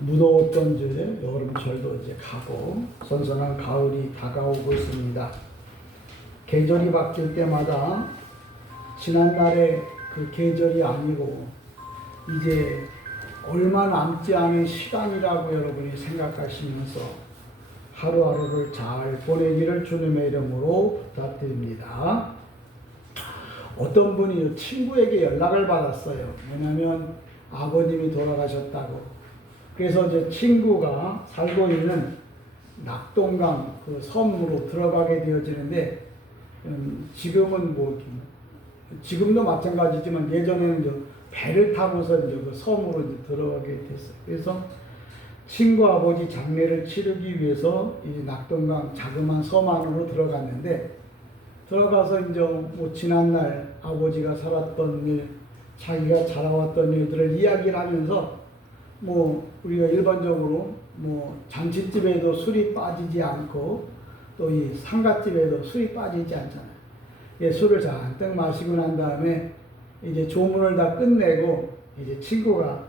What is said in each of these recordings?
무더웠던 여름철도 이제 가고 선선한 가을이 다가오고 있습니다. 계절이 바뀔 때마다 지난날의 그 계절이 아니고 이제 얼마 남지 않은 시간이라고 여러분이 생각하시면서 하루하루를 잘 보내기를 주님의 이름으로 부탁드립니다. 어떤 분이 친구에게 연락을 받았어요. 왜냐하면 아버님이 돌아가셨다고. 그래서 이제 친구가 살고 있는 낙동강 그 섬으로 들어가게 되어지는데, 지금은 지금도 마찬가지지만 예전에는 이제 배를 타고서 이제 그 섬으로 이제 들어가게 됐어요. 그래서 친구 아버지 장례를 치르기 위해서 이 낙동강 자그마한 섬 안으로 들어갔는데, 들어가서 이제 지난날 아버지가 살았던 일, 자기가 자라왔던 일들을 이야기를 하면서 우리가 일반적으로 잔치집에도 술이 빠지지 않고 또 이 상갓집에도 술이 빠지지 않잖아요. 예, 술을 잔뜩 마시고 난 다음에 이제 조문을 다 끝내고 이제 친구가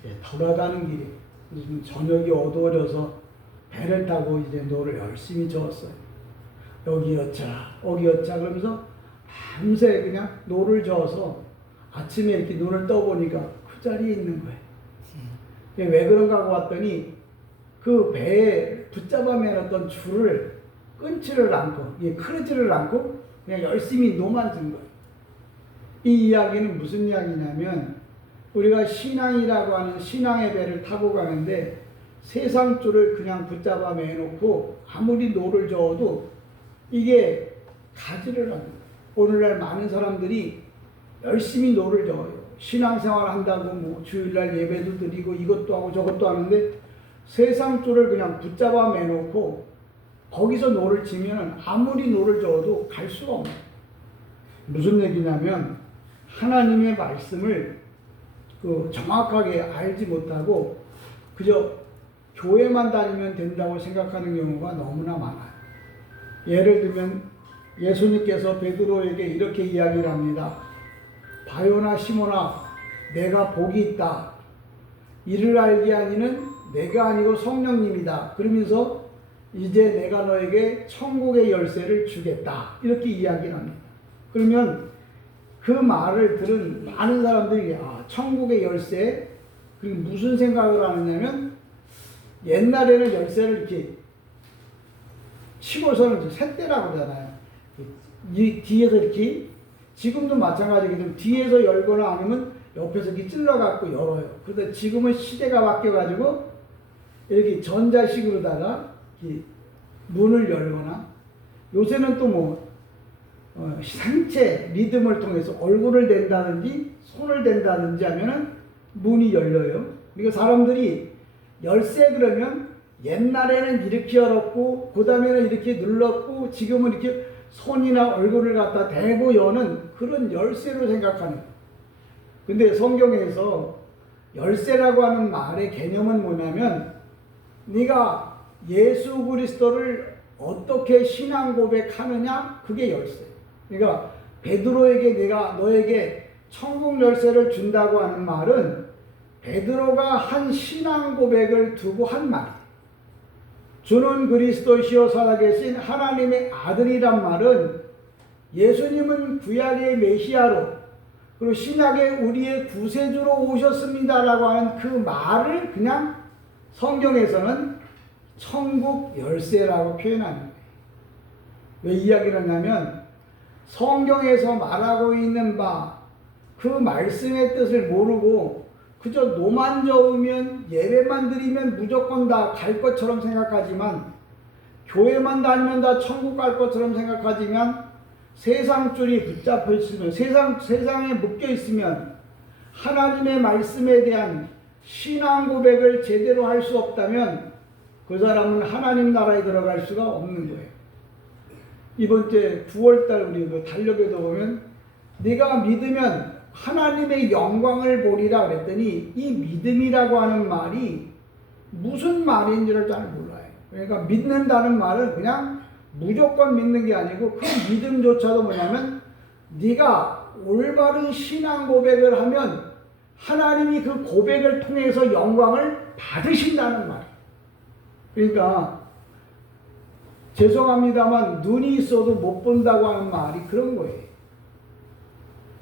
이제 돌아가는 길이 무슨 저녁이 어두워져서 배를 타고 이제 노를 열심히 저었어요. 여기 여차 그러면서 밤새 그냥 노를 저어서 아침에 이렇게 눈을 떠보니까 그 자리에 있는 거예요. 왜 그런가 하고 왔더니 그 배에 붙잡아 매놨던 줄을 끊지를 않고, 크르지를 않고 그냥 열심히 노만 든 거예요. 이 이야기는 무슨 이야기냐면, 우리가 신앙이라고 하는 신앙의 배를 타고 가는데 세상 줄을 그냥 붙잡아 매놓고 아무리 노를 저어도 이게 가지를 않는 거예요. 오늘날 많은 사람들이 열심히 노를 저어요. 신앙생활 한다고 주일날 예배도 드리고 이것도 하고 저것도 하는데 세상 줄을 그냥 붙잡아 매놓고 거기서 노를 치면 아무리 노를 저어도 갈 수가 없어요. 무슨 얘기냐면, 하나님의 말씀을 정확하게 알지 못하고 그저 교회만 다니면 된다고 생각하는 경우가 너무나 많아요. 예를 들면 예수님께서 베드로에게 이렇게 이야기를 합니다. 바요나 시몬아, 내가 복이 있다. 이를 알게 하니는 내가 아니고 성령님이다. 그러면서 이제 내가 너에게 천국의 열쇠를 주겠다. 이렇게 이야기를 합니다. 그러면 그 말을 들은 많은 사람들이 천국의 열쇠? 그리고 무슨 생각을 하느냐면, 옛날에는 열쇠를 이렇게 치고서는 쇳대라고 그러잖아요. 이 뒤에서 이렇게, 지금도 마찬가지거든요. 뒤에서 열거나 아니면 옆에서 이렇게 찔러갖고 열어요. 그런데 지금은 시대가 바뀌어가지고 이렇게 전자식으로다가 이렇게 문을 열거나, 요새는 또 상체 리듬을 통해서 얼굴을 댄다든지 손을 댄다든지 하면은 문이 열려요. 그러니까 사람들이 열쇠 그러면 옛날에는 이렇게 열었고 그 다음에는 이렇게 눌렀고 지금은 이렇게 손이나 얼굴을 갖다 대고 여는 그런 열쇠로 생각하는 거예요. 근데 성경에서 열쇠라고 하는 말의 개념은 뭐냐면, 네가 예수 그리스도를 어떻게 신앙 고백하느냐, 그게 열쇠예요. 그러니까 베드로에게 내가 너에게 천국 열쇠를 준다고 하는 말은 베드로가 한 신앙 고백을 두고 한 말이에요. 주는 그리스도시요 살아계신 하나님의 아들이란 말은 예수님은 구약의 메시아로 그리고 신약의 우리의 구세주로 오셨습니다라고 하는 그 말을 그냥 성경에서는 천국 열쇠라고 표현하는 거예요. 왜 이야기를 하냐면, 성경에서 말하고 있는 바 그 말씀의 뜻을 모르고 그저 노만 저으면 예배만 드리면 무조건 다 갈 것처럼 생각하지만, 교회만 다니면 다 천국 갈 것처럼 생각하지만, 세상 줄이 붙잡혀 있으면, 세상에 묶여 있으면 하나님의 말씀에 대한 신앙 고백을 제대로 할 수 없다면 그 사람은 하나님 나라에 들어갈 수가 없는 거예요. 이번 주 9월달 우리 달력에도 보면 네가 믿으면 하나님의 영광을 보리라 그랬더니, 이 믿음이라고 하는 말이 무슨 말인지를 잘 몰라요. 그러니까 믿는다는 말은 그냥 무조건 믿는 게 아니고, 그 믿음조차도 뭐냐면 네가 올바른 신앙 고백을 하면 하나님이 그 고백을 통해서 영광을 받으신다는 말이에요. 그러니까 죄송합니다만 눈이 있어도 못 본다고 하는 말이 그런 거예요.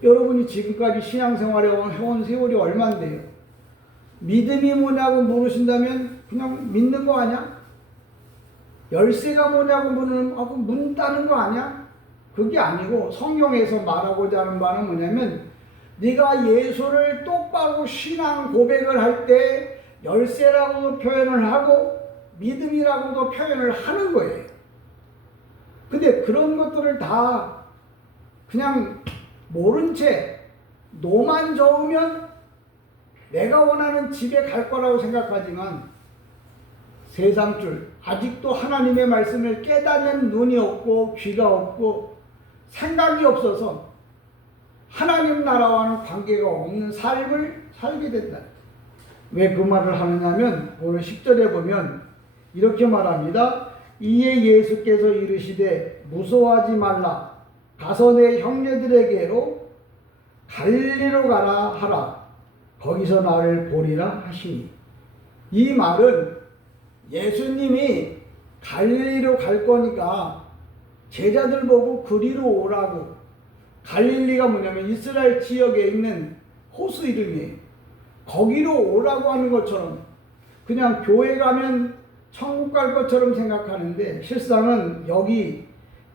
여러분이 지금까지 신앙생활에 해온 세월이 얼만데요? 믿음이 뭐냐고 물으신다면 그냥 믿는 거 아니야? 열쇠가 뭐냐고 묻는다는 거 아니야? 그게 아니고 성경에서 말하고자 하는 바는 뭐냐면 네가 예수를 똑바로 신앙 고백을 할 때 열쇠라고도 표현을 하고 믿음이라고도 표현을 하는 거예요. 근데 그런 것들을 다 그냥 모른 채 노만 저으면 내가 원하는 집에 갈 거라고 생각하지만 세상줄 아직도 하나님의 말씀을 깨닫는 눈이 없고 귀가 없고 생각이 없어서 하나님 나라와는 관계가 없는 삶을 살게 된다. 왜 그 말을 하느냐면 오늘 10절에 보면 이렇게 말합니다. 이에 예수께서 이르시되 무서워하지 말라. 가서 내 형제들에게로 갈릴리로 가라 하라. 거기서 나를 보리라 하시니. 이 말은 예수님이 갈릴리로 갈 거니까 제자들 보고 그리로 오라고. 갈릴리가 뭐냐면 이스라엘 지역에 있는 호수 이름이에요. 거기로 오라고 하는 것처럼 그냥 교회 가면 천국 갈 것처럼 생각하는데 실상은 여기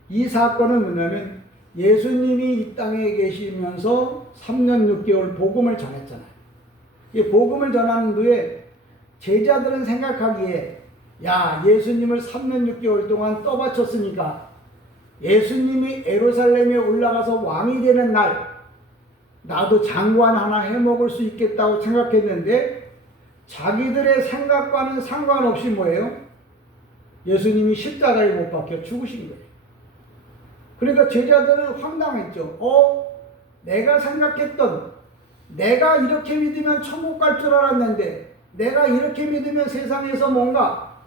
이 사건은 뭐냐면 예수님이 이 땅에 계시면서 3년 6개월 복음을 전했잖아요. 이 복음을 전하는 후에 제자들은 생각하기에 야 예수님을 3년 6개월 동안 떠받쳤으니까 예수님이 예루살렘에 올라가서 왕이 되는 날 나도 장관 하나 해먹을 수 있겠다고 생각했는데 자기들의 생각과는 상관없이 뭐예요? 예수님이 십자가에 못 박혀 죽으신 거예요. 그러니까 제자들은 황당했죠. 내가 생각했던 내가 이렇게 믿으면 천국 갈 줄 알았는데 내가 이렇게 믿으면 세상에서 뭔가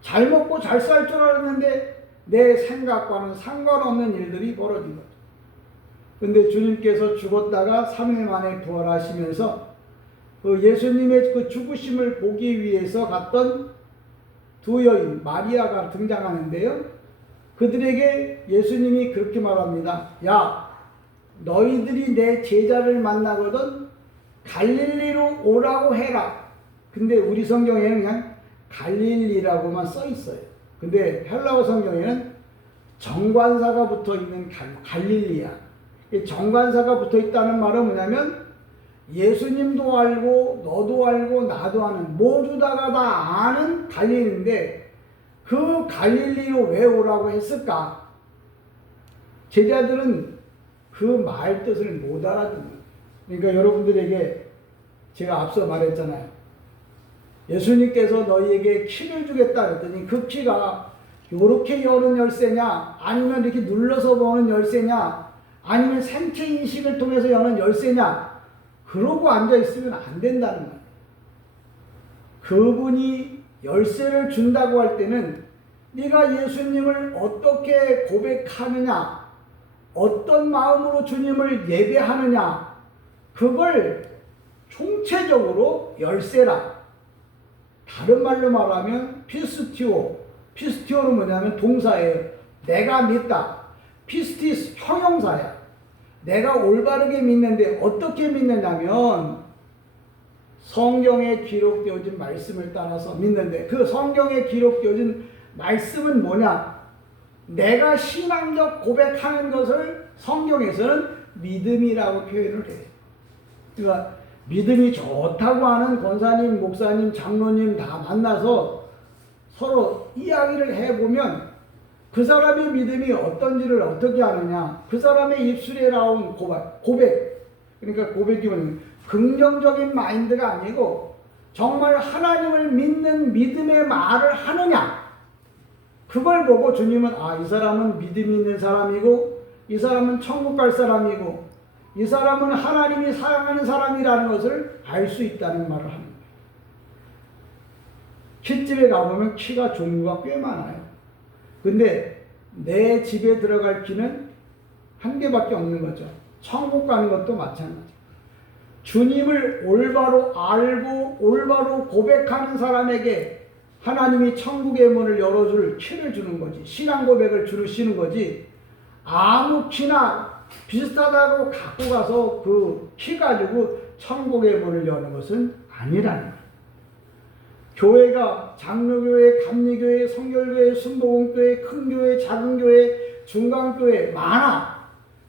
잘 먹고 잘 살 줄 알았는데 내 생각과는 상관없는 일들이 벌어진 거죠. 근데 주님께서 죽었다가 3일 만에 부활하시면서 그 예수님의 그 죽으심을 보기 위해서 갔던 두 여인 마리아가 등장하는데요. 그들에게 예수님이 그렇게 말합니다. 야, 너희들이 내 제자를 만나거든 갈릴리로 오라고 해라. 근데 우리 성경에는 그냥 갈릴리라고만 써 있어요. 근데 헬라어 성경에는 정관사가 붙어 있는 갈릴리야. 이 정관사가 붙어 있다는 말은 뭐냐면 예수님도 알고 너도 알고 나도 아는 모두 다가 다 아는 갈릴리인데 그 갈릴리로 왜 오라고 했을까? 제자들은 그 말 뜻을 못 알아듣는 거예요. 그러니까 여러분들에게 제가 앞서 말했잖아요. 예수님께서 너희에게 키를 주겠다 그랬더니 그 키가 이렇게 여는 열쇠냐 아니면 이렇게 눌러서 보는 열쇠냐 아니면 생체 인식을 통해서 여는 열쇠냐 그러고 앉아있으면 안 된다는 거예요. 그분이 열쇠를 준다고 할 때는 네가 예수님을 어떻게 고백하느냐 어떤 마음으로 주님을 예배하느냐 그걸 총체적으로 열쇠라. 다른 말로 말하면 피스티오는 뭐냐면 동사예요. 내가 믿다. 피스티스 형용사야. 내가 올바르게 믿는데 어떻게 믿느냐면 성경에 기록되어진 말씀을 따라서 믿는데 그 성경에 기록되어진 말씀은 뭐냐? 내가 신앙적 고백하는 것을 성경에서는 믿음이라고 표현을 해요. 그러니까 믿음이 좋다고 하는 권사님, 목사님, 장로님 다 만나서 서로 이야기를 해보면 그 사람의 믿음이 어떤지를 어떻게 아느냐. 그 사람의 입술에 나온 고백. 그러니까 고백이 뭐냐면 긍정적인 마인드가 아니고 정말 하나님을 믿는 믿음의 말을 하느냐. 그걸 보고 주님은 이 사람은 믿음이 있는 사람이고 이 사람은 천국 갈 사람이고 이 사람은 하나님이 사랑하는 사람이라는 것을 알 수 있다는 말을 합니다. 키집에 가보면 키가 종류가 꽤 많아요. 근데 내 집에 들어갈 키는 한 개밖에 없는 거죠. 천국 가는 것도 마찬가지. 주님을 올바로 알고 올바로 고백하는 사람에게 하나님이 천국의 문을 열어줄 키를 주는 거지. 신앙 고백을 주시는 거지. 아무 키나 비슷하다고 갖고 가서 그 키 가지고 천국의 문을 여는 것은 아니라는 거예요. 교회가 장로교회, 감리교회, 성결교회, 순복음교회, 큰 교회, 작은 교회, 중간교회 많아.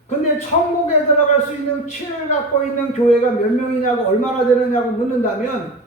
근데 천국에 들어갈 수 있는 키를 갖고 있는 교회가 몇 명이냐고 얼마나 되느냐고 묻는다면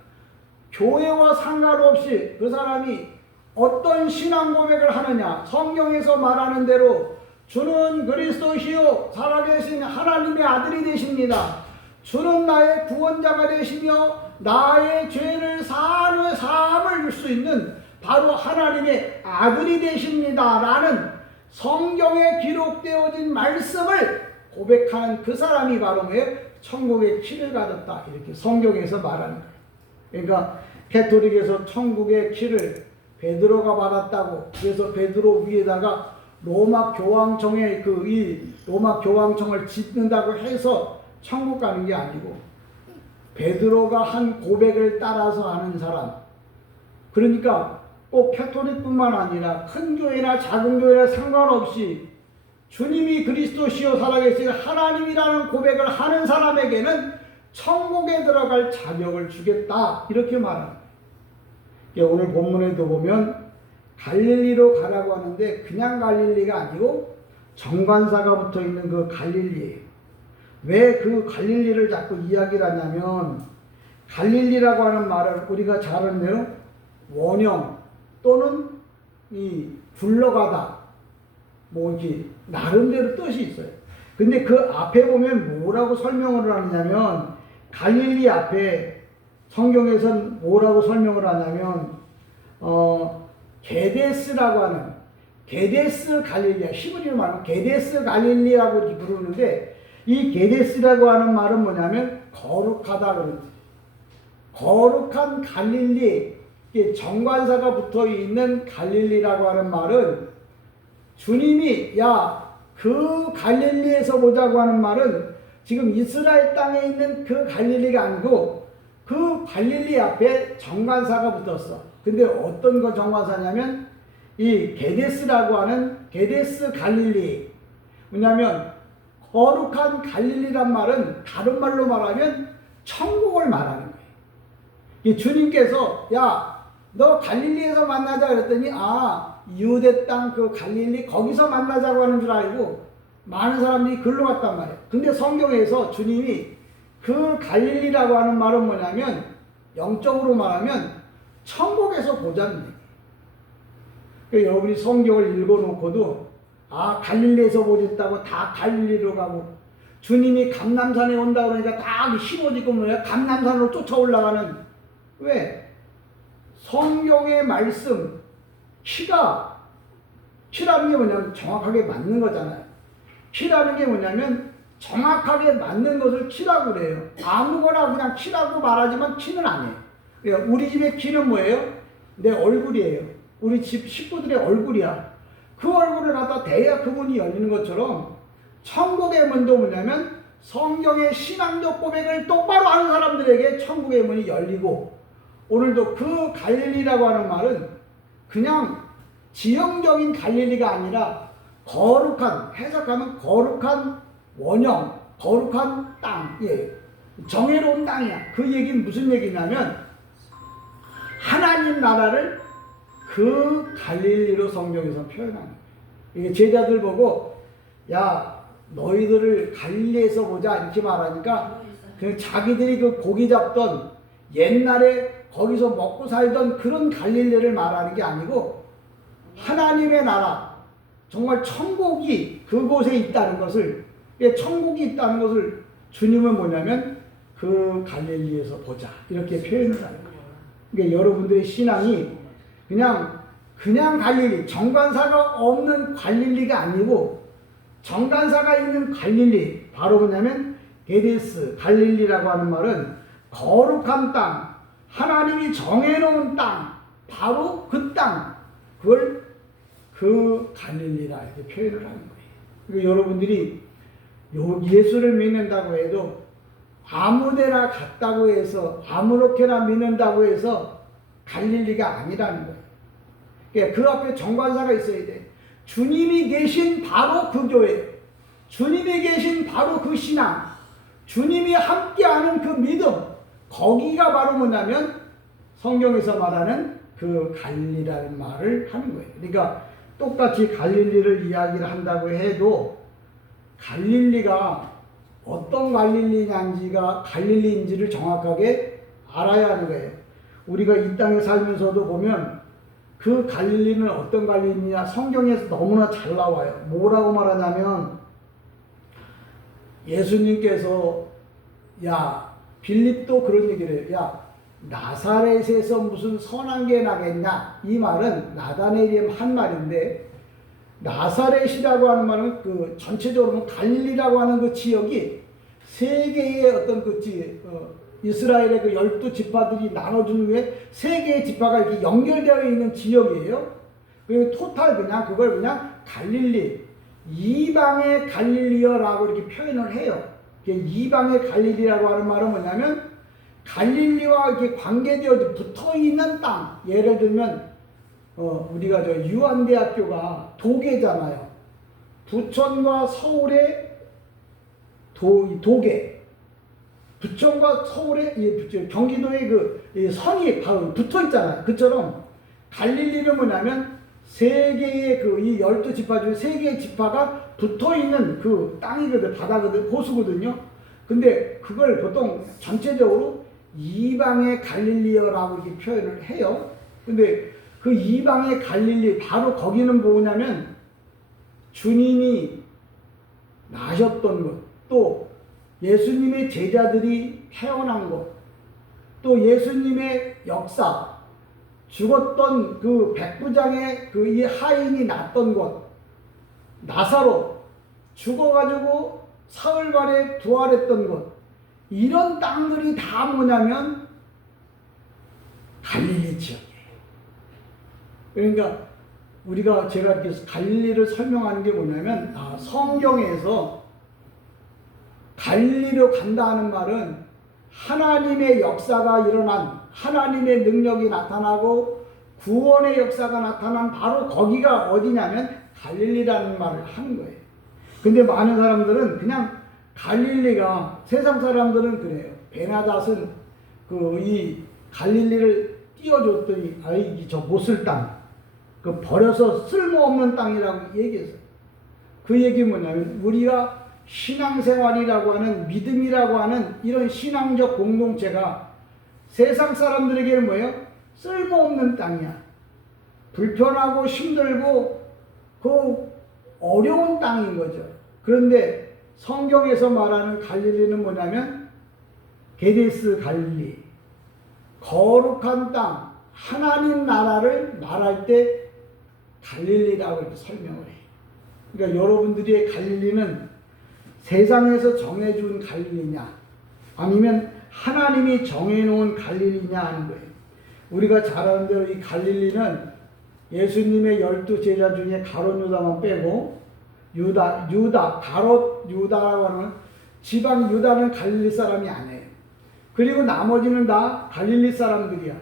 교회와 상관없이 그 사람이 어떤 신앙 고백을 하느냐, 성경에서 말하는 대로 주는 그리스도시요 살아계신 하나님의 아들이 되십니다. 주는 나의 구원자가 되시며 나의 죄를 사하는 사함을 줄 수 있는 바로 하나님의 아들이 되십니다 라는 성경에 기록되어진 말씀을 고백하는 그 사람이 바로 뭐예요? 천국의 키를 가졌다, 이렇게 성경에서 말하는 거예요. 그러니까 가톨릭에서 천국의 키를 베드로가 받았다고, 그래서 베드로 위에다가 로마 교황청에 이 로마 교황청을 짓는다고 해서 천국 가는 게 아니고, 베드로가 한 고백을 따라서 하는 사람, 그러니까 꼭 가톨릭뿐만 아니라 큰 교회나 작은 교회나 상관없이 주님이 그리스도시요 살아계신 하나님이라는 고백을 하는 사람에게는 천국에 들어갈 자격을 주겠다, 이렇게 말합니다. 오늘 본문에도 보면 갈릴리로 가라고 하는데 그냥 갈릴리가 아니고 정관사가 붙어 있는 그 갈릴리예요. 왜 그 갈릴리를 자꾸 이야기를 하냐면, 갈릴리라고 하는 말을 우리가 잘 아는 대로 원형 또는 이 굴러가다, 뭐 이렇게 나름대로 뜻이 있어요. 근데 그 앞에 보면 뭐라고 설명을 하냐면, 갈릴리 앞에 성경에서는 뭐라고 설명을 하냐면 게데스라고 하는, 게데스 갈릴리야, 히브리로 말하면 게데스 갈릴리라고 부르는데, 이 게데스라고 하는 말은 뭐냐면 거룩하다 그런 뜻이에요. 거룩한 갈릴리, 정관사가 붙어 있는 갈릴리라고 하는 말은 주님이 그 갈릴리에서 보자고 하는 말은 지금 이스라엘 땅에 있는 그 갈릴리가 아니고 그 갈릴리 앞에 정관사가 붙었어. 근데 어떤 거 정관사냐면 이 게데스라고 하는 게데스 갈릴리. 뭐냐면 거룩한 갈릴리란 말은 다른 말로 말하면 천국을 말하는 거예요. 이 주님께서 너 갈릴리에서 만나자 그랬더니 유대 땅 그 갈릴리 거기서 만나자고 하는 줄 알고 많은 사람들이 글로 갔단 말이에요. 근데 성경에서 주님이 그 갈릴리라고 하는 말은 뭐냐면 영적으로 말하면 천국에서 보자는 얘기예요. 그러니까 여러분이 성경을 읽어놓고도 갈릴리에서 보겠다고 다 갈릴리로 가고, 주님이 감람산에 온다 그러니까 다 힘어지고 뭐야 감람산으로 쫓아 올라가는, 왜? 성경의 말씀, 키라는 게 뭐냐면 정확하게 맞는 거잖아요. 키라는 게 뭐냐면 정확하게 맞는 것을 키라고 그래요. 아무거나 그냥 키라고 말하지만 키는 아니에요. 그러니까 우리 집의 키는 뭐예요? 내 얼굴이에요. 우리 집 식구들의 얼굴이야. 그 얼굴을 갖다 대야 그 문이 열리는 것처럼 천국의 문도 뭐냐면 성경의 신앙적 고백을 똑바로 하는 사람들에게 천국의 문이 열리고, 오늘도 그 갈릴리라고 하는 말은 그냥 지형적인 갈릴리가 아니라 거룩한, 해석하면 거룩한 원형, 거룩한 땅, 정의로운 땅이야. 그 얘기는 무슨 얘기냐면 하나님 나라를 그 갈릴리로 성경에서 표현하는 거예요. 이게 제자들 보고 너희들을 갈릴리에서 보자 이렇게 말하니까 그 자기들이 그 고기 잡던 옛날에 거기서 먹고 살던 그런 갈릴리를 말하는 게 아니고 하나님의 나라, 정말 천국이 그곳에 있다는 것을, 천국이 있다는 것을 주님은 뭐냐면 그 갈릴리에서 보자 이렇게 표현을 하는 거예요. 그러니까 여러분들의 신앙이 그냥 갈릴리, 정관사가 없는 갈릴리가 아니고 정관사가 있는 갈릴리, 바로 뭐냐면 게데스 갈릴리라고 하는 말은 거룩한 땅, 하나님이 정해놓은 땅, 바로 그 땅, 그걸 그 갈릴리라 이렇게 표현을 하는 거예요. 그러니까 여러분들이 예수를 믿는다고 해도 아무데나 갔다고 해서 아무렇게나 믿는다고 해서 갈릴리가 아니라는 거예요. 그러니까 그 앞에 정관사가 있어야 돼. 주님이 계신 바로 그 교회, 주님이 계신 바로 그 신앙, 주님이 함께하는 그 믿음, 거기가 바로 뭐냐면 성경에서 말하는 그 갈릴리라는 말을 하는 거예요. 그러니까 똑같이 갈릴리를 이야기를 한다고 해도 갈릴리가 어떤 갈릴리인지를 정확하게 알아야 하는 거예요. 우리가 이 땅에 살면서도 보면 그 갈릴리는 어떤 갈릴리냐 성경에서 너무나 잘 나와요. 뭐라고 말하냐면 예수님께서 빌립도 그런 얘기를 해요. 나사렛에서 무슨 선한 게 나겠냐? 이 말은 나다나엘이 한 말인데 나사렛이라고 하는 말은 그 전체적으로 갈릴리라고 하는 그 지역이 세 개의 어떤 이스라엘의 그 12지파들이 나눠준 후에 세 개의 지파가 이렇게 연결되어 있는 지역이에요. 그리고 그걸 그냥 갈릴리, 이방의 갈릴리어라고 이렇게 표현을 해요. 이방의 갈릴리라고 하는 말은 뭐냐면 갈릴리와 이렇게 관계되어 붙어 있는 땅. 예를 들면 우리가 유한대학교가 도계잖아요. 부천과 서울의 도계, 부천과 서울의 경기도의 그 선이 바로 붙어 있잖아요. 그처럼 갈릴리는 뭐냐면 세 개의 이 12지파 중 세 개의 지파가 붙어 있는 그 땅이거든, 바다거든, 호수거든요. 근데 그걸 보통 전체적으로 이방의 갈릴리어라고 이렇게 표현을 해요. 근데 그 이방의 갈릴리, 바로 거기는 뭐냐면 주님이 나셨던 곳, 또 예수님의 제자들이 태어난 곳, 또 예수님의 역사, 죽었던 그 백부장의 이 하인이 났던 곳, 나사로 죽어가지고 사흘 만에 부활했던 곳, 이런 땅들이 다 뭐냐면 갈릴리 지역이에요. 그러니까 제가 이렇게 갈릴리를 설명하는 게 뭐냐면 성경에서 갈릴리로 간다는 말은 하나님의 역사가 일어난, 하나님의 능력이 나타나고 구원의 역사가 나타난 바로 거기가 어디냐면 갈릴리라는 말을 하는 거예요. 근데 많은 사람들은 그냥 갈릴리가, 세상 사람들은 그래요. 베나닷은 이 갈릴리를 띄워줬더니 저 못 쓸 땅, 버려서 쓸모없는 땅이라고 얘기했어요. 그 얘기 뭐냐면 우리가 신앙생활이라고 하는, 믿음이라고 하는 이런 신앙적 공동체가 세상 사람들에게는 뭐예요? 쓸모없는 땅이야. 불편하고 힘들고 어려운 땅인 거죠. 그런데 성경에서 말하는 갈릴리는 뭐냐면 게데스 갈릴리, 거룩한 땅, 하나님 나라를 말할 때 갈릴리라고 이렇게 설명을 해요. 그러니까 여러분들의 갈릴리는 세상에서 정해준 갈릴리냐, 아니면 하나님이 정해놓은 갈릴리냐 하는 거예요. 우리가 잘 아는 대로 이 갈릴리는 예수님의 12제자 중에 가롯 유다만 빼고 가롯 유다라고 하는 지방 유다는 갈릴리 사람이 아니에요. 그리고 나머지는 다 갈릴리 사람들이야.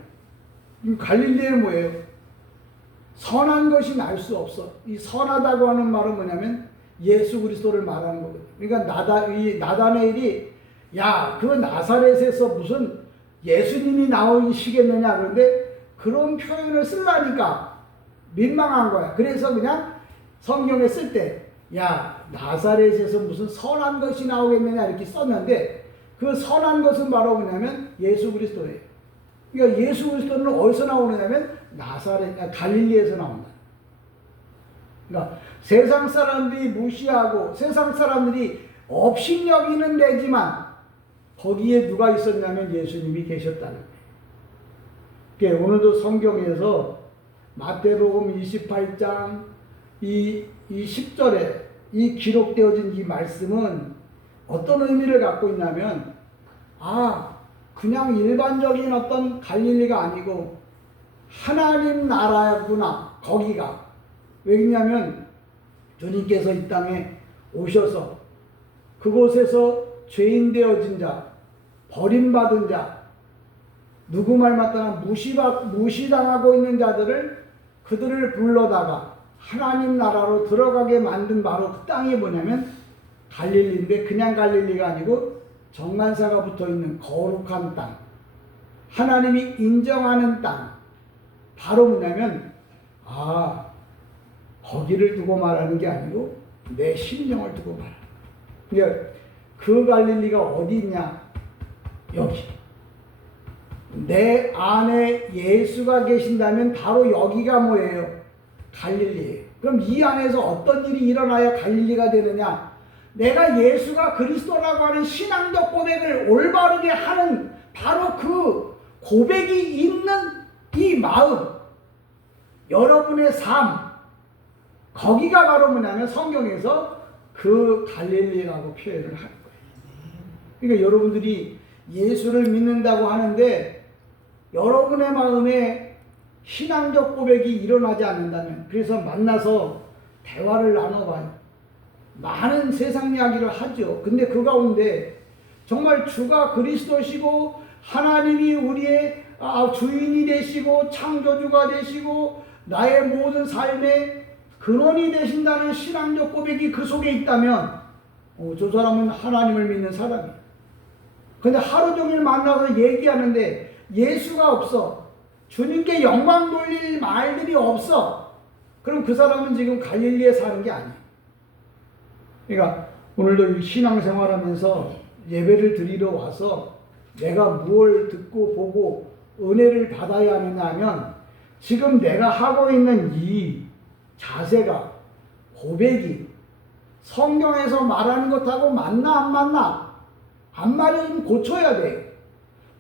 갈릴리는 뭐예요? 선한 것이 날 수 없어. 이 선하다고 하는 말은 뭐냐면 예수 그리스도를 말하는 거거든. 그러니까 나다나엘이 그 나사렛에서 무슨 예수님이 나오시겠느냐, 그런데 그런 표현을 쓰려니까 민망한 거야. 그래서 그냥 성경에 쓸 때 나사렛에서 무슨 선한 것이 나오겠느냐 이렇게 썼는데, 그 선한 것은 바로 뭐냐면 예수 그리스도예요. 그러니까 예수 그리스도는 어디서 나오느냐면 갈릴리에서 나온다. 그러니까 세상 사람들이 무시하고 세상 사람들이 업신여기는 데지만 거기에 누가 있었냐면 예수님이 계셨다는 거예요. 그러니까 오늘도 성경에서 마태복음 28장 이 10절에 이 기록되어진 이 말씀은 어떤 의미를 갖고 있냐면 그냥 일반적인 어떤 갈릴리가 아니고 하나님 나라구나, 거기가. 왜냐하면 주님께서 이 땅에 오셔서 그곳에서 죄인 되어진 자, 버림받은 자, 누구 말 맞다나 무시당하고 있는 자들을 그들을 불러다가 하나님 나라로 들어가게 만든 바로 그 땅이 뭐냐면 갈릴리인데 그냥 갈릴리가 아니고 정관사가 붙어있는 거룩한 땅, 하나님이 인정하는 땅, 바로 뭐냐면 거기를 두고 말하는 게 아니고 내 심령을 두고 말하는 거야. 그러니까 그 갈릴리가 어디 있냐? 여기. 내 안에 예수가 계신다면 바로 여기가 뭐예요? 갈릴리예요. 그럼 이 안에서 어떤 일이 일어나야 갈릴리가 되느냐? 내가 예수가 그리스도라고 하는 신앙적 고백을 올바르게 하는 바로 그 고백이 있는 이 마음, 여러분의 삶, 거기가 바로 뭐냐면 성경에서 그 갈릴리라고 표현을 하는 거예요. 그러니까 여러분들이 예수를 믿는다고 하는데 여러분의 마음에 신앙적 고백이 일어나지 않는다면, 그래서 만나서 대화를 나눠봐요. 많은 세상 이야기를 하죠. 근데 그 가운데 정말 주가 그리스도시고 하나님이 우리의 주인이 되시고 창조주가 되시고 나의 모든 삶의 근원이 되신다는 신앙적 고백이 그 속에 있다면 저 사람은 하나님을 믿는 사람이에요. 근데 하루 종일 만나서 얘기하는데 예수가 없어. 주님께 영광 돌릴 말들이 없어. 그럼 그 사람은 지금 갈릴리에 사는 게 아니에요. 그러니까 오늘도 신앙생활하면서 예배를 드리러 와서 내가 무엇을 듣고 보고 은혜를 받아야 하느냐 하면 지금 내가 하고 있는 이 자세가, 고백이 성경에서 말하는 것하고 맞나 안 맞나? 안 맞으면 고쳐야 돼.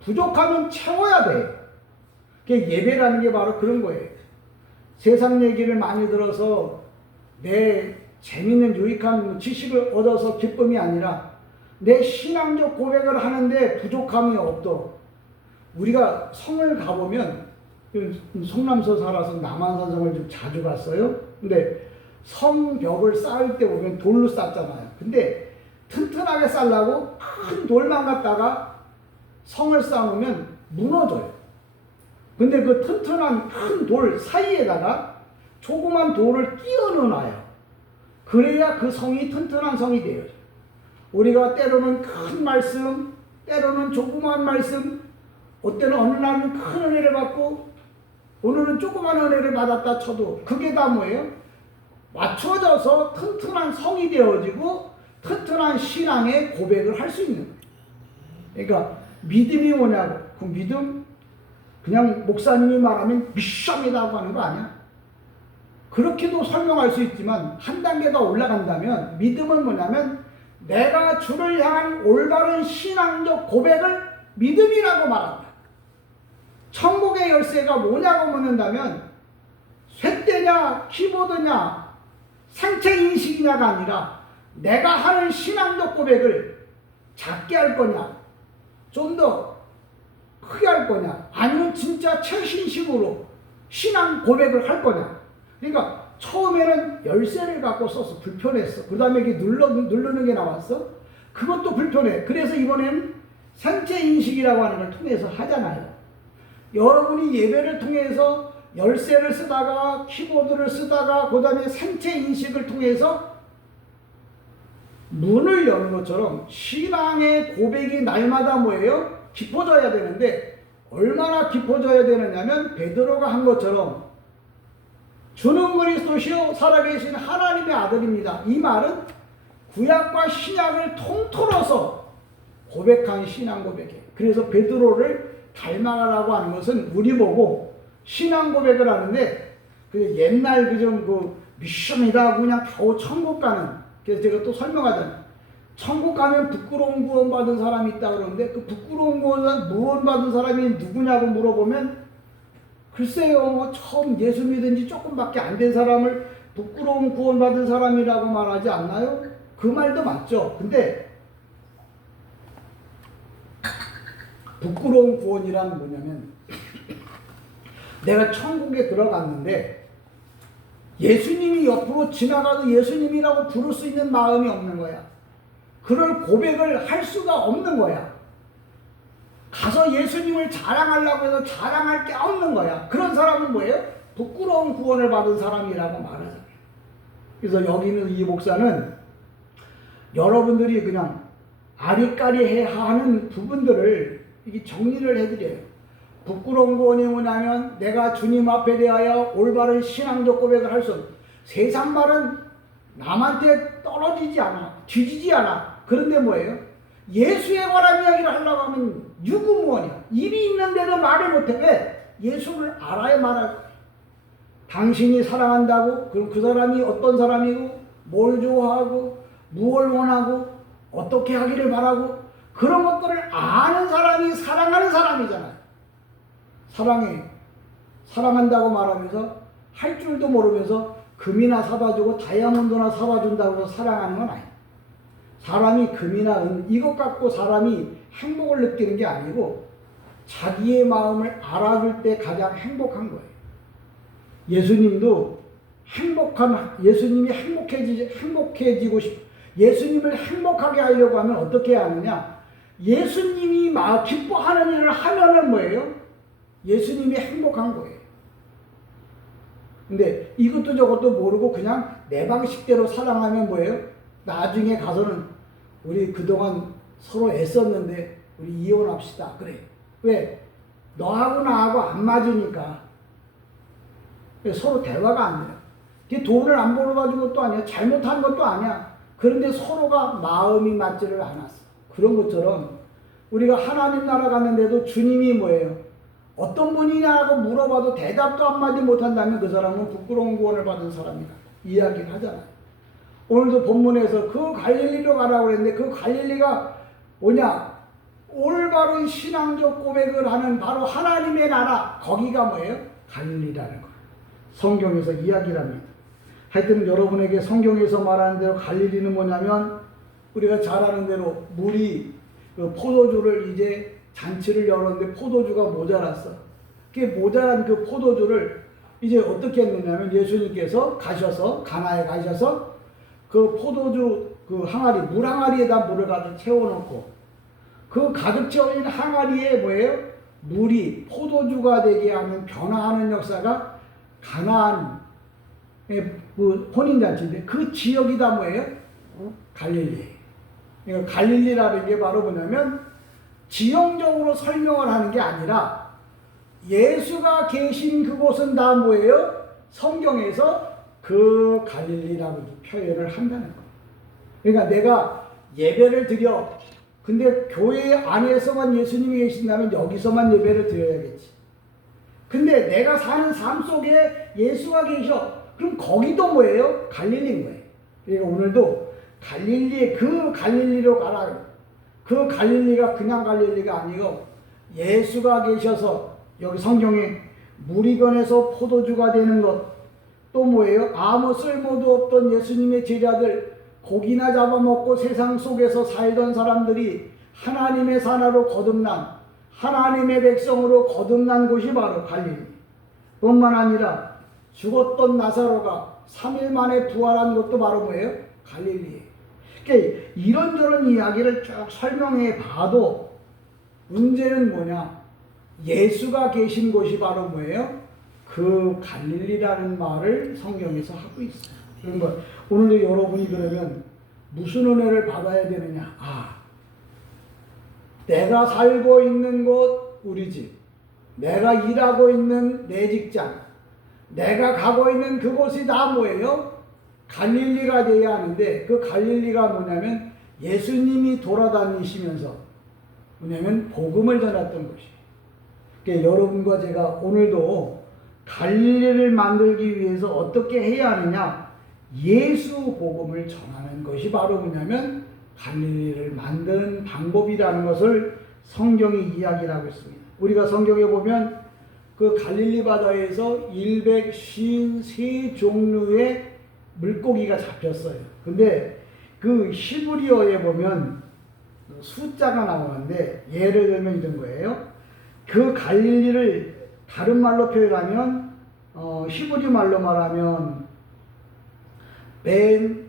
부족하면 채워야 돼. 예배라는 게 바로 그런 거예요. 세상 얘기를 많이 들어서 내 재밌는 유익한 지식을 얻어서 기쁨이 아니라 내 신앙적 고백을 하는데 부족함이 없도록. 우리가 성을 가보면, 성남서 살아서 남한산성을 좀 자주 갔어요. 근데 성벽을 쌓을 때 보면 돌로 쌓잖아요. 근데 튼튼하게 쌓으려고 큰 돌만 갖다가 성을 쌓으면 무너져요. 근데 그 튼튼한 큰 돌 사이에다가 조그만 돌을 끼워 넣어놔요. 그래야 그 성이 튼튼한 성이 돼요. 우리가 때로는 큰 말씀, 때로는 조그만 말씀, 어때는 어느 날은 큰 은혜를 받고 오늘은 조그만 은혜를 받았다 쳐도 그게 다 뭐예요? 맞춰져서 튼튼한 성이 되어지고 튼튼한 신앙의 고백을 할 수 있는 거예요. 그러니까 믿음이 뭐냐고. 그 믿음 그냥 목사님이 말하면 믿습니다고 하는 거 아니야. 그렇게도 설명할 수 있지만 한 단계 더 올라간다면 믿음은 뭐냐면 내가 주를 향한 올바른 신앙적 고백을 믿음이라고 말한다. 천국의 열쇠가 뭐냐고 묻는다면 쇠대냐 키보드냐 생체 인식이냐가 아니라 내가 하는 신앙적 고백을 작게 할 거냐 좀 더 크게 할 거냐 아니면 진짜 최신식으로 신앙 고백을 할 거냐. 그러니까 처음에는 열쇠를 갖고 써서 불편했어. 그 다음에 이게 누르는 게 나왔어. 그것도 불편해. 그래서 이번에는 생체 인식이라고 하는 걸 통해서 하잖아요. 여러분이 예배를 통해서 열쇠를 쓰다가 키보드를 쓰다가 그 다음에 생체 인식을 통해서 문을 여는 것처럼 신앙의 고백이 날마다 뭐예요? 깊어져야 되는데 얼마나 깊어져야 되느냐면 베드로가 한 것처럼 주는 그리스도시요 살아계신 하나님의 아들입니다. 이 말은 구약과 신약을 통틀어서 고백한 신앙 고백이에요. 그래서 베드로를 닮아가라고 하는 것은 우리 보고 신앙 고백을 하는데 그 옛날 그 믿습니다 그냥 겨우 천국 가는. 그래서 제가 또 설명하잖아요. 천국 가면 부끄러운 구원 받은 사람이 있다 그러는데 그 부끄러운 구원 받은 사람이 누구냐고 물어보면 글쎄요, 처음 예수 믿은 지 조금밖에 안 된 사람을 부끄러운 구원 받은 사람이라고 말하지 않나요? 그 말도 맞죠. 근데 부끄러운 구원이란 뭐냐면 내가 천국에 들어갔는데 예수님이 옆으로 지나가도 예수님이라고 부를 수 있는 마음이 없는 거야. 그럴 고백을 할 수가 없는 거야. 가서 예수님을 자랑하려고 해서 자랑할 게 없는 거야. 그런 사람은 뭐예요? 부끄러운 구원을 받은 사람이라고 말하잖아요. 그래서 여기 있는 이 목사는 여러분들이 그냥 아리까리해야 하는 부분들을 이게 정리를 해드려요. 부끄러운 구원이 뭐냐면 내가 주님 앞에 대하여 올바른 신앙적 고백을 할 수 없는, 세상 말은 남한테 떨어지지 않아, 뒤지지 않아. 그런데 뭐예요? 예수에 관한 이야기를 하려고 하면 유구무원이야. 입이 있는데도 말을 못해. 왜? 예수를 알아야 말할 거야. 당신이 사랑한다고? 그럼 그 사람이 어떤 사람이고, 뭘 좋아하고, 무엇을 원하고, 어떻게 하기를 바라고, 그런 것들을 아는 사람이 사랑하는 사람이잖아요. 사랑한다고 말하면서 할 줄도 모르면서 금이나 사다 주고 다이아몬드나 사다 준다고 해서 사랑하는 건 아니에요. 사람이 금이나 은 이것 갖고 사람이 행복을 느끼는 게 아니고 자기의 마음을 알아줄 때 가장 행복한 거예요. 예수님도 예수님이 행복해지고 예수님을 행복하게 하려고 하면 어떻게 해야 하느냐? 예수님이 기뻐하는 일을 하면은 뭐예요? 예수님이 행복한 거예요. 근데 이것도 저것도 모르고 그냥 내 방식대로 사랑하면 뭐예요? 나중에 가서는 우리 그동안 서로 애썼는데 우리 이혼합시다. 그래. 왜? 너하고 나하고 안 맞으니까. 서로 대화가 안 돼요. 이게 돈을 안 벌어가지고 것도 아니야. 잘못한 것도 아니야. 그런데 서로가 마음이 맞지를 않았어. 그런 것처럼 우리가 하나님 나라 갔는데도 주님이 뭐예요? 어떤 분이냐고 물어봐도 대답도 한마디 못한다면 그 사람은 부끄러운 구원을 받은 사람이다. 이야기를 하잖아요. 오늘도 본문에서 그 갈릴리로 가라고 그랬는데 그 갈릴리가 뭐냐? 올바른 신앙적 고백을 하는 바로 하나님의 나라. 거기가 뭐예요? 갈릴리라는 거예요. 성경에서 이야기를 합니다. 하여튼 여러분에게 성경에서 말하는 대로 갈릴리는 뭐냐면 우리가 잘 아는 대로 물이 그 포도주를 이제 잔치를 열었는데 포도주가 모자랐어. 그 모자란 그 포도주를 이제 어떻게 했느냐면 예수님께서 가나에 가셔서 그 포도주 그 항아리, 물 항아리에다 물을 가득 채워놓고 그 가득 채워진 항아리에 뭐예요? 물이 포도주가 되게 하는 변화하는 역사가 가나안의 그 혼인잔치인데 그 지역이 다 뭐예요? 갈릴리. 그러니까 갈릴리라는 게 바로 뭐냐면 지형적으로 설명을 하는 게 아니라 예수가 계신 그곳은 다 뭐예요? 성경에서 그 갈릴리라고 표현을 한다는 거예요. 그러니까 내가 예배를 드려. 근데 교회 안에서만 예수님이 계신다면 여기서만 예배를 드려야겠지. 근데 내가 사는 삶 속에 예수가 계셔. 그럼 거기도 뭐예요? 갈릴리인 거예요. 그러니까 오늘도 그 갈릴리로 가라. 그 갈릴리가 그냥 갈릴리가 아니고 예수가 계셔서 여기 성경에 물이 변해서 포도주가 되는 것, 또 뭐예요? 아무 쓸모도 없던 예수님의 제자들, 고기나 잡아먹고 세상 속에서 살던 사람들이 하나님의 사나로 거듭난, 하나님의 백성으로 거듭난 곳이 바로 갈릴리. 뿐만 아니라 죽었던 나사로가 3일 만에 부활한 것도 바로 뭐예요? 갈릴리예요. 그러니까 이런저런 이야기를 쭉 설명해 봐도 문제는 뭐냐? 예수가 계신 곳이 바로 뭐예요? 그 갈릴리라는 말을 성경에서 하고 있어요. 그러니까 오늘도 여러분이 그러면 무슨 은혜를 받아야 되느냐? 내가 살고 있는 곳 우리 집, 내가 일하고 있는 내 직장, 내가 가고 있는 그곳이 다 뭐예요? 갈릴리가 돼야 하는데 그 갈릴리가 뭐냐면 예수님이 돌아다니시면서 뭐냐면 복음을 전했던 것이에요. 그러니까 여러분과 제가 오늘도 갈릴리를 만들기 위해서 어떻게 해야 하느냐? 예수 복음을 전하는 것이 바로 뭐냐면 갈릴리를 만드는 방법이라는 것을 성경이 이야기를 하고 있습니다. 우리가 성경에 보면 그 갈릴리 바다에서 153종류의 물고기가 잡혔어요. 근데 그 히브리어에 보면 숫자가 나오는데 예를 들면 이런 거예요. 그 갈릴리를 다른 말로 표현하면 히브리 말로 말하면 벤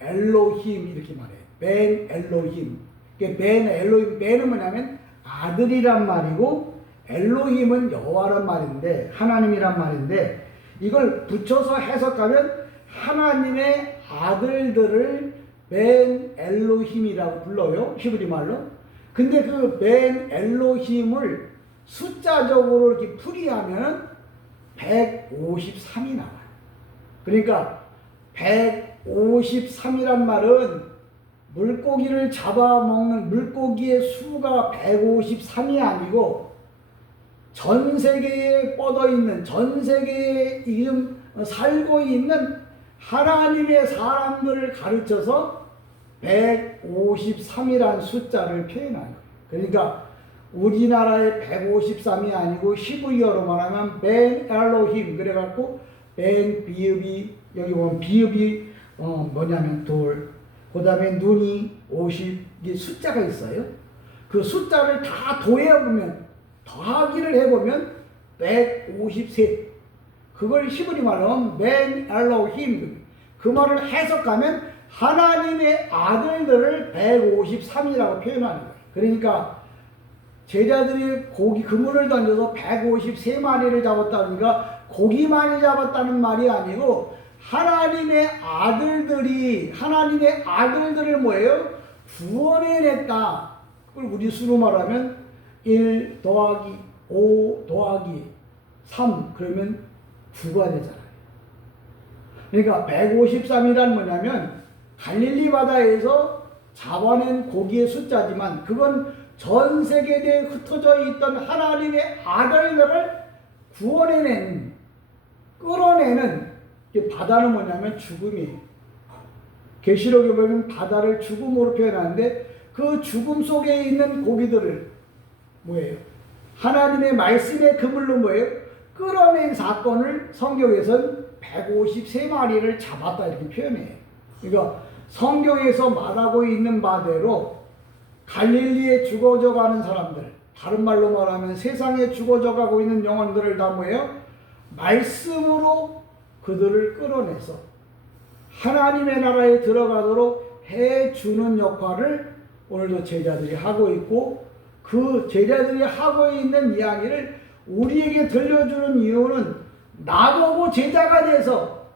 엘로힘 이렇게 말해요. 벤 엘로힘. 벤 엘로힘, 벤은 뭐냐면 아들이란 말이고 엘로힘은 여호와란 말인데 하나님이란 말인데 이걸 붙여서 해석하면 하나님의 아들들을 벤 엘로힘이라고 불러요. 히브리 말로. 근데 그 벤 엘로힘을 숫자적으로 이렇게 풀이하면 153이 나와요. 그러니까 153이란 말은 물고기를 잡아먹는 물고기의 수가 153이 아니고 전 세계에 뻗어 있는, 전 세계에 살고 있는 하나님의 사람들을 가르쳐서 153이라는 숫자를 표현한 거예요. 그러니까 우리나라의 153이 아니고 히브리어로 말하면 벤 엘로힘 그래갖고 벤 비읍이 여기 보면 비읍이 뭐냐면 돌, 그 다음에 눈이 50 이게 숫자가 있어요. 그 숫자를 다 더해보면 더하기를 해보면 153 그걸 히브리 말로 벤 엘로힘 그 말을 해석하면 하나님의 아들들을 153이라고 표현하는 거예요. 그러니까 제자들이 고기 그물을 던져서 153마리를 잡았다니까 고기 많이 잡았다는 말이 아니고 하나님의 아들들을 뭐예요? 구원해냈다. 그걸 우리 수로 말하면 1 더하기 5 더하기 3 그러면 9가 되잖아요. 그러니까 153이란 뭐냐면 갈릴리 바다에서 잡아낸 고기의 숫자지만 그건 전 세계에 흩어져 있던 하나님의 아들들을 구원해낸 끌어내는 바다는 뭐냐면 죽음이에요. 계시록에 보면 바다를 죽음으로 표현하는데 그 죽음 속에 있는 고기들을 뭐예요? 하나님의 말씀의 그물로 뭐예요? 끌어낸 사건을 성경에서는 153마리를 잡았다 이렇게 표현해요. 그러니까 성경에서 말하고 있는 바대로 갈릴리에 죽어져 가는 사람들, 다른 말로 말하면 세상에 죽어져 가고 있는 영혼들을 다 뭐예요? 말씀으로 그들을 끌어내서 하나님의 나라에 들어가도록 해주는 역할을 오늘도 제자들이 하고 있고 그 제자들이 하고 있는 이야기를 우리에게 들려주는 이유는 나보고 제자가 돼서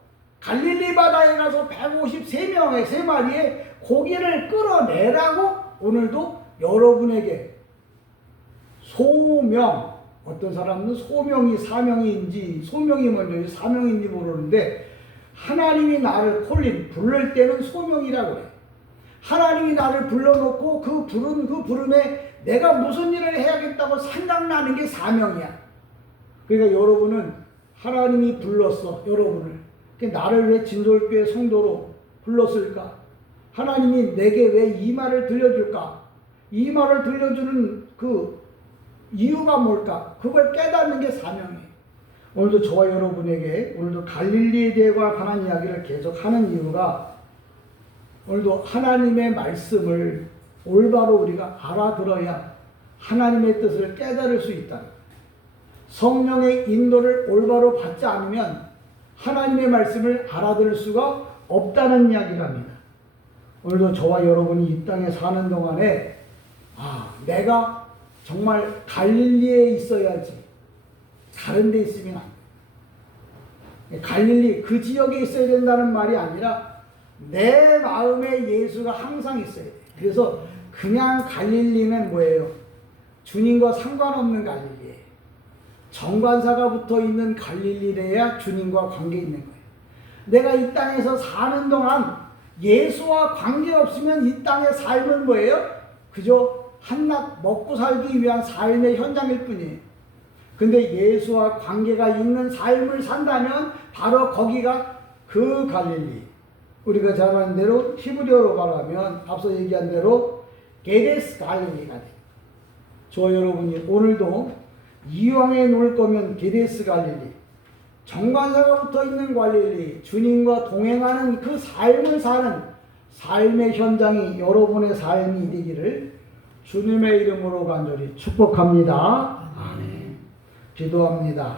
갈릴리 바다에 가서 153명의 3마리의 고기를 끌어내라고 오늘도 여러분에게 소명, 어떤 사람은 소명이 사명인지 소명이 먼저인지 사명인지 모르는데 하나님이 나를 부를 때는 소명이라고 해요. 하나님이 나를 불러놓고 그 부름에 내가 무슨 일을 해야겠다고 생각나는 게 사명이야. 그러니까 여러분은 하나님이 불렀어, 여러분을. 나를 왜 진솔교회 성도로 불렀을까? 하나님이 내게 왜 이 말을 들려줄까? 이 말을 들려주는 그 이유가 뭘까? 그걸 깨닫는 게 사명이에요. 오늘도 저와 여러분에게 오늘도 갈릴리에 대해 관한 이야기를 계속 하는 이유가 오늘도 하나님의 말씀을 올바로 우리가 알아들어야 하나님의 뜻을 깨달을 수 있다. 성령의 인도를 올바로 받지 않으면 하나님의 말씀을 알아들을 수가 없다는 이야기랍니다. 오늘도 저와 여러분이 이 땅에 사는 동안에 내가 정말 갈릴리에 있어야지 다른 데 있으면 안 돼. 갈릴리 그 지역에 있어야 된다는 말이 아니라 내 마음에 예수가 항상 있어야 돼. 그래서 그냥 갈릴리는 뭐예요? 주님과 상관없는 갈릴리예요. 정관사가 붙어 있는 갈릴리래야 주님과 관계 있는 거예요. 내가 이 땅에서 사는 동안 예수와 관계 없으면 이 땅의 삶은 뭐예요? 그저 한낱 먹고 살기 위한 삶의 현장일 뿐이에요. 근데 예수와 관계가 있는 삶을 산다면 바로 거기가 그 갈릴리. 우리가 잘 아는 대로 히브리어로 말하면 앞서 얘기한 대로 게데스 갈릴리가 돼요. 저 여러분이 오늘도 이왕에 놀 거면 게데스 갈릴리, 정관사가 붙어 있는 갈릴리, 주님과 동행하는 그 삶을 사는 삶의 현장이 여러분의 삶이 되기를 주님의 이름으로 간절히 축복합니다. 아멘. 기도합니다.